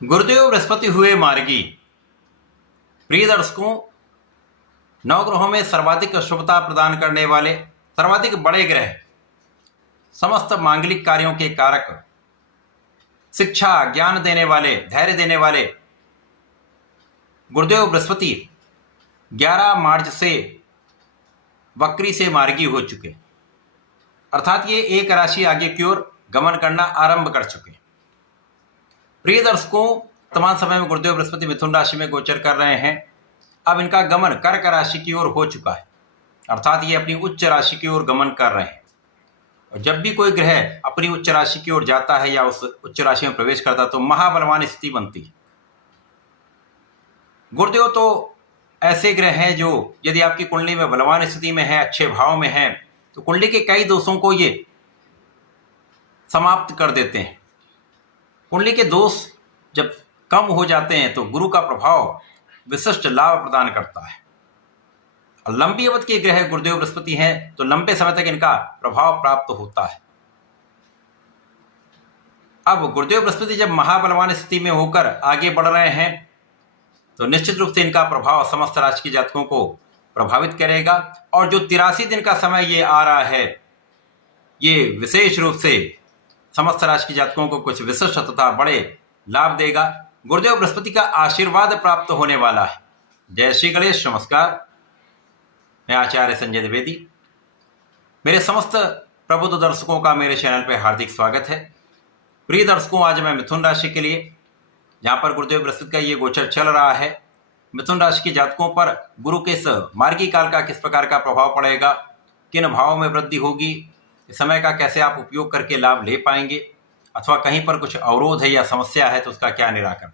गुरुदेव बृहस्पति हुए मार्गी। प्रिय दर्शकों, नवग्रहों में सर्वाधिक शुभता प्रदान करने वाले सर्वाधिक बड़े ग्रह, समस्त मांगलिक कार्यों के कारक, शिक्षा ज्ञान देने वाले, धैर्य देने वाले गुरुदेव बृहस्पति 11 मार्च से वक्री से मार्गी हो चुके, अर्थात ये एक राशि आगे की ओर गमन करना आरंभ कर चुके। प्रिय दर्शकों, वर्तमान समय में गुरुदेव बृहस्पति मिथुन राशि में गोचर कर रहे हैं। अब इनका गमन कर्क राशि की ओर हो चुका है, अर्थात ये अपनी उच्च राशि की ओर गमन कर रहे हैं। और जब भी कोई ग्रह अपनी उच्च राशि की ओर जाता है या उस उच्च राशि में प्रवेश करता है तो महाबलवान स्थिति बनती है। गुरुदेव तो ऐसे ग्रह हैं जो यदि आपकी कुंडली में बलवान स्थिति में है, अच्छे भाव में है, तो कुंडली के कई दोषों को ये समाप्त कर देते हैं। कुंडली के दोष जब कम हो जाते हैं तो गुरु का प्रभाव विशिष्ट लाभ प्रदान करता है। लंबी अवधि के ग्रह गुरुदेव बृहस्पति हैं तो लंबे समय तक इनका प्रभाव प्राप्त होता है। अब गुरुदेव बृहस्पति जब महाबलवान स्थिति में होकर आगे बढ़ रहे हैं तो निश्चित रूप से इनका प्रभाव समस्त राशि के जातकों को प्रभावित करेगा। और जो 83 दिन का समय ये आ रहा है, ये विशेष रूप से समस्त राशि के जातकों को कुछ विशिष्ट तथा बड़े लाभ देगा। गुरुदेव बृहस्पति का आशीर्वाद प्राप्त होने वाला है। जय श्री गणेश। नमस्कार, मैं आचार्य संजय द्विवेदी। मेरे समस्त प्रबुद्ध दर्शकों का मेरे चैनल पर हार्दिक स्वागत है। प्रिय दर्शकों, आज मैं मिथुन राशि के लिए, जहाँ पर गुरुदेव बृहस्पति का ये गोचर चल रहा है, मिथुन राशि के जातकों पर गुरु के इस मार्गी काल का किस प्रकार का प्रभाव पड़ेगा, किन भावों में वृद्धि होगी, समय का कैसे आप उपयोग करके लाभ ले पाएंगे, अथवा कहीं पर कुछ अवरोध है या समस्या है तो उसका क्या निराकरण,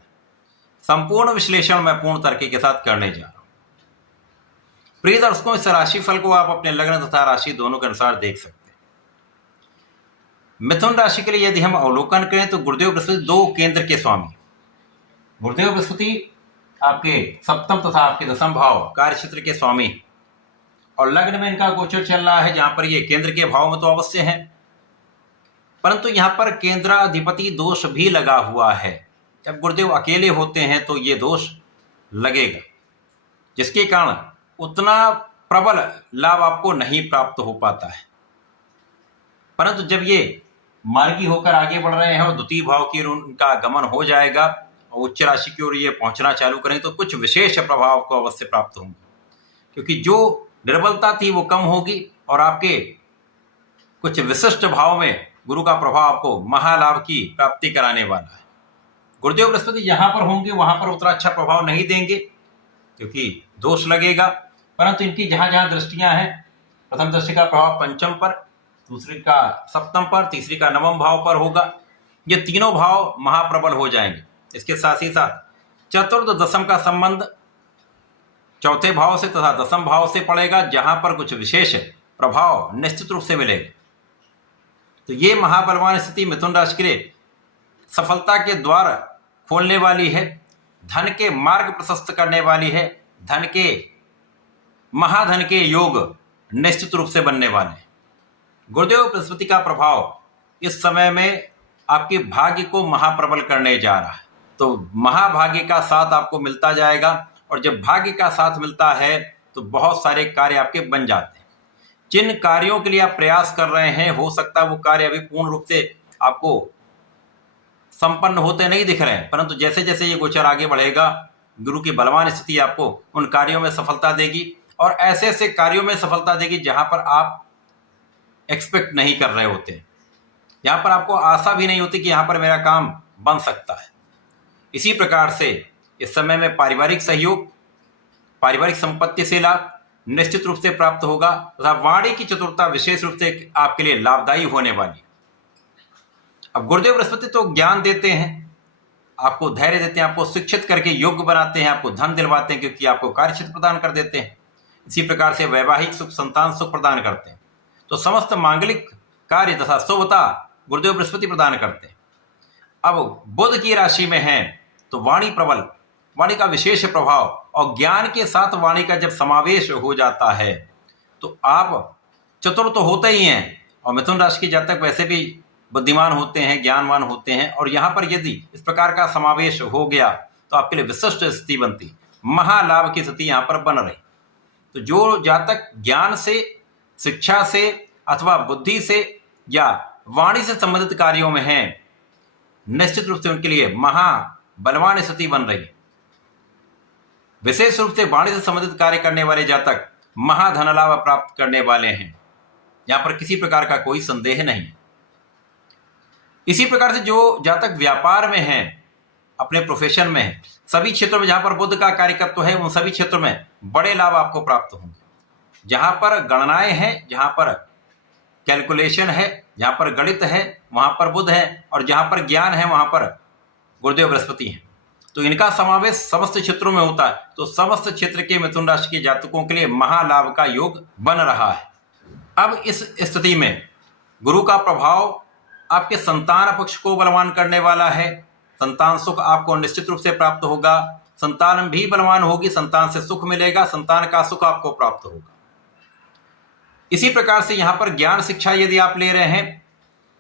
संपूर्ण विश्लेषण मैं पूर्ण तरीके के साथ करने जा रहा हूं। प्रिय दर्शकों, इस राशि फल को आप अपने लग्न तथा राशि दोनों के अनुसार देख सकते हैं। मिथुन राशि के लिए यदि हम अवलोकन करें तो गुरुदेव बृहस्पति 2 केंद्र के स्वामी। गुरुदेव बृहस्पति आपके सप्तम तथा आपके दसम भाव कार्य क्षेत्र के स्वामी, और लग्न में इनका गोचर चल रहा है जहां पर ये केंद्र के भाव में तो अवश्य है, परंतु यहां पर केंद्राधिपति दोष भी लगा हुआ है। जब गुरुदेव अकेले होते हैं तो ये दोष लगेगा, जिसके कारण उतना प्रबल लाभ आपको नहीं प्राप्त हो पाता है। परंतु जब ये मार्गी होकर आगे बढ़ रहे हैं और द्वितीय भाव की उनका गमन हो जाएगा और उच्च राशि की ओर ये पहुंचना चालू करें तो कुछ विशेष प्रभाव को अवश्य प्राप्त होंगे, क्योंकि जो निर्बलता थी वो कम होगी और आपके कुछ विशिष्ट भाव में गुरु का प्रभाव आपको महालाभ की प्राप्ति कराने वाला है। गुरुदेव बृहस्पति जहां पर होंगे वहां पर उतना अच्छा प्रभाव नहीं देंगे क्योंकि दोष लगेगा, परंतु इनकी जहां जहां दृष्टियां हैं, प्रथम दृष्टि का प्रभाव पंचम पर, दूसरी का सप्तम पर, तीसरी का नवम भाव पर होगा। ये तीनों भाव महाप्रबल हो जाएंगे। इसके साथ ही साथ चतुर्थ दशम का संबंध चौथे भाव से तथा दसम भाव से पड़ेगा, जहां पर कुछ विशेष प्रभाव निश्चित रूप से मिलेगा। तो ये महाबलवान स्थिति मिथुन राशि के लिए सफलता के द्वार खोलने वाली है, धन के मार्ग प्रशस्त करने वाली है, धन के महाधन के योग निश्चित रूप से बनने वाले हैं। गुरुदेव बृहस्पति का प्रभाव इस समय में आपके भाग्य को महाप्रबल करने जा रहा है, तो महाभाग्य का साथ आपको मिलता जाएगा। और जब भाग्य का साथ मिलता है तो बहुत सारे कार्य आपके बन जाते हैं। जिन कार्यों के लिए आप प्रयास कर रहे हैं, हो सकता है वो कार्य अभी पूर्ण रूप से आपको संपन्न होते नहीं दिख रहे हैं, परंतु जैसे जैसे ये गोचर आगे बढ़ेगा, गुरु की बलवान स्थिति आपको उन कार्यों में सफलता देगी और ऐसे ऐसे कार्यों में सफलता देगी जहां पर आप एक्सपेक्ट नहीं कर रहे होते, यहाँ पर आपको आशा भी नहीं होती कि यहाँ पर मेरा काम बन सकता है। इसी प्रकार से इस समय में पारिवारिक सहयोग, पारिवारिक संपत्ति से लाभ निश्चित रूप से प्राप्त होगा तथा वाणी की चतुरता विशेष रूप से आपके लिए लाभदायी होने वाली है। अब गुरुदेव बृहस्पति तो ज्ञान देते हैं, आपको धैर्य देते हैं, आपको शिक्षित करके योग्य बनाते हैं, आपको धन दिलवाते हैं क्योंकि आपको कार्यक्षेत्र प्रदान कर देते हैं। इसी प्रकार से वैवाहिक सुख, संतान सुख प्रदान करते हैं। तो समस्त मांगलिक कार्य तथा शुभता गुरुदेव बृहस्पति प्रदान करते हैं। अब बुध की राशि में है तो वाणी प्रबल, वाणी का विशेष प्रभाव और ज्ञान के साथ वाणी का जब समावेश हो जाता है तो आप चतुर तो होते ही हैं। और मिथुन राशि के जातक वैसे भी बुद्धिमान होते हैं, ज्ञानवान होते हैं। और यहाँ पर यदि इस प्रकार का समावेश हो गया तो आपके लिए विशिष्ट स्थिति बनती, महालाभ की स्थिति यहाँ पर बन रही। तो जो जातक ज्ञान से, शिक्षा से अथवा बुद्धि से या वाणी से संबंधित कार्यों में हैं, निश्चित रूप से उनके लिए महाबलवान स्थिति बन रही है। विशेष रूप से वाणी से संबंधित कार्य करने वाले जातक महाधन लाभ प्राप्त करने वाले हैं, यहां पर किसी प्रकार का कोई संदेह नहीं। इसी प्रकार से जो जातक व्यापार में हैं, अपने प्रोफेशन में हैं, सभी क्षेत्रों में जहां पर बुध का कार्यकत्व है, उन सभी क्षेत्रों में बड़े लाभ आपको प्राप्त होंगे। जहां पर गणनाएं हैं, जहां पर कैलकुलेशन है, जहां पर गणित है, वहां पर बुध है, और जहां पर ज्ञान है वहां पर गुरुदेव बृहस्पति हैं। तो इनका समावेश समस्त क्षेत्रों में होता है। तो समस्त क्षेत्र के मिथुन राशि के जातकों के लिए महालाभ का योग बन रहा है। अब इस स्थिति में गुरु का प्रभाव आपके संतान पक्ष को बलवान करने वाला है। संतान सुख आपको निश्चित रूप से प्राप्त होगा। संतान भी बलवान होगी, संतान से सुख मिलेगा, संतान का सुख आपको प्राप्त होगा। इसी प्रकार से यहाँ पर ज्ञान शिक्षा यदि आप ले रहे हैं,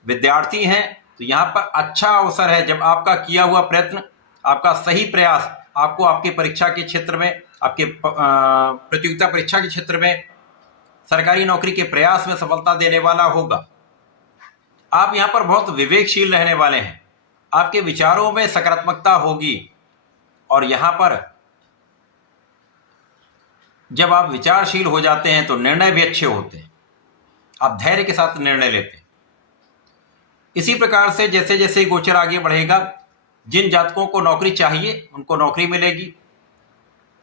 विद्यार्थी हैं, तो यहाँ पर अच्छा अवसर है जब आपका किया हुआ प्रयत्न, आपका सही प्रयास आपको आपके परीक्षा के क्षेत्र में, आपके प्रतियोगिता परीक्षा के क्षेत्र में, सरकारी नौकरी के प्रयास में सफलता देने वाला होगा। आप यहाँ पर बहुत विवेकशील रहने वाले हैं, आपके विचारों में सकारात्मकता होगी। और यहाँ पर जब आप विचारशील हो जाते हैं तो निर्णय भी अच्छे होते हैं, आप धैर्य के साथ निर्णय लेते हैं। इसी प्रकार से जैसे जैसे गोचर आगे बढ़ेगा, जिन जातकों को नौकरी चाहिए उनको नौकरी मिलेगी।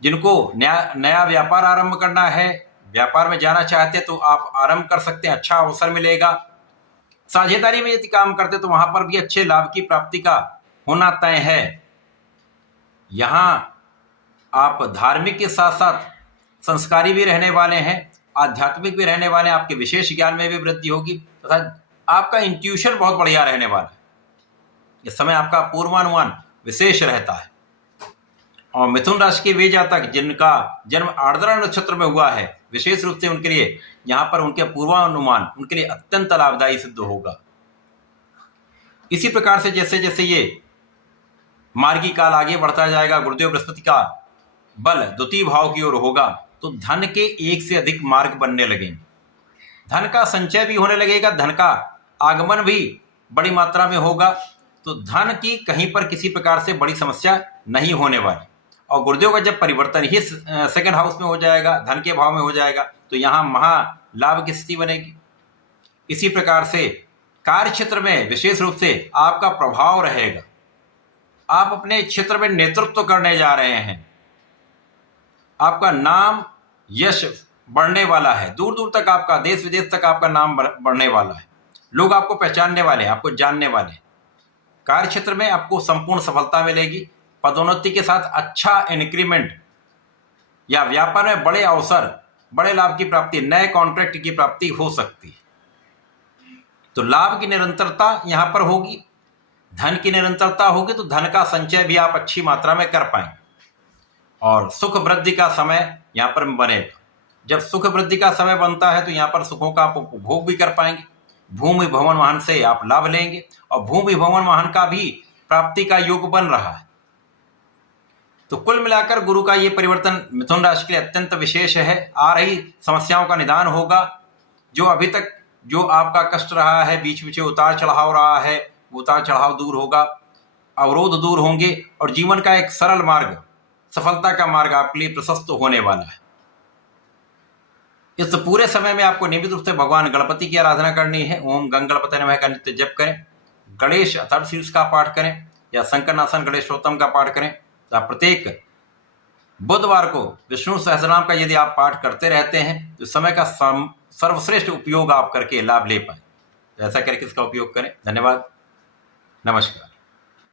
जिनको नया व्यापार आरंभ करना है, व्यापार में जाना चाहते तो आप आरंभ कर सकते हैं, अच्छा अवसर मिलेगा। साझेदारी में यदि काम करते तो वहां पर भी अच्छे लाभ की प्राप्ति का होना तय है। यहाँ आप धार्मिक के साथ साथ संस्कारी भी रहने वाले हैं, आध्यात्मिक भी रहने वाले हैं, आपके विशेष ज्ञान में भी वृद्धि होगी तथा आपका इंट्यूशन बहुत बढ़िया रहने वाला है। इस समय आपका पूर्वानुमान विशेष रहता है। और मिथुन राशि के वे जातक जिनका जन्म आर्द्रा नक्षत्र में हुआ है, विशेष रूप से उनके लिए यहाँ पर उनके पूर्वानुमान उनके लिए अत्यंत लाभदायी सिद्ध होगा। इसी प्रकार से जैसे जैसे ये मार्गी काल आगे बढ़ता जाएगा, गुरुदेव बृहस्पति का बल द्वितीय भाव की ओर होगा, तो धन के एक से अधिक मार्ग बनने लगेंगे। धन का संचय भी होने लगेगा, धन का आगमन भी बड़ी मात्रा में होगा। तो धन की कहीं पर किसी प्रकार से बड़ी समस्या नहीं होने वाली। और गुरुदेव का जब परिवर्तन ही सेकंड हाउस में हो जाएगा, धन के भाव में हो जाएगा, तो यहाँ महालाभ की स्थिति बनेगी। इसी प्रकार से कार्य क्षेत्र में विशेष रूप से आपका प्रभाव रहेगा। आप अपने क्षेत्र में नेतृत्व करने जा रहे हैं, आपका नाम यश बढ़ने वाला है, दूर दूर तक आपका, देश विदेश तक आपका नाम बढ़ने वाला है। लोग आपको पहचानने वाले हैं, आपको जानने वाले हैं। कार्य क्षेत्र में आपको संपूर्ण सफलता मिलेगी। पदोन्नति के साथ अच्छा इंक्रीमेंट या व्यापार में बड़े अवसर, बड़े लाभ की प्राप्ति, नए कॉन्ट्रैक्ट की प्राप्ति हो सकती है। तो लाभ की निरंतरता यहां पर होगी, धन की निरंतरता होगी, तो धन का संचय भी आप अच्छी मात्रा में कर पाएंगे। और सुख वृद्धि का समय यहां पर बनेगा। जब सुख वृद्धि का समय बनता है तो यहां पर सुखों का आप उपभोग भी कर पाएंगे। भूमि भवन वाहन से आप लाभ लेंगे, और भूमि भवन वाहन का भी प्राप्ति का योग बन रहा है। तो कुल मिलाकर गुरु का ये परिवर्तन मिथुन राशि के लिए अत्यंत विशेष है। आ रही समस्याओं का निदान होगा। जो अभी तक जो आपका कष्ट रहा है, बीच बीच उतार चढ़ाव रहा है, उतार चढ़ाव दूर होगा, अवरोध दूर होंगे, और जीवन का एक सरल मार्ग, सफलता का मार्ग आपके लिए प्रशस्त होने वाला है। इस पूरे समय में आपको नियमित रूप से भगवान गणपति की आराधना करनी है। ओम गंग गणपति नमः का नित्य जप करें, गणेश अथर्वशीर्ष का पाठ करें, या शंकरनाशन गणेशोत्तम का पाठ करें। तो आप प्रत्येक बुधवार को विष्णु सहस्रनाम का यदि आप पाठ करते रहते हैं तो समय का सर्वश्रेष्ठ उपयोग आप करके लाभ ले पाए। तो ऐसा करके इसका उपयोग करें। धन्यवाद, नमस्कार।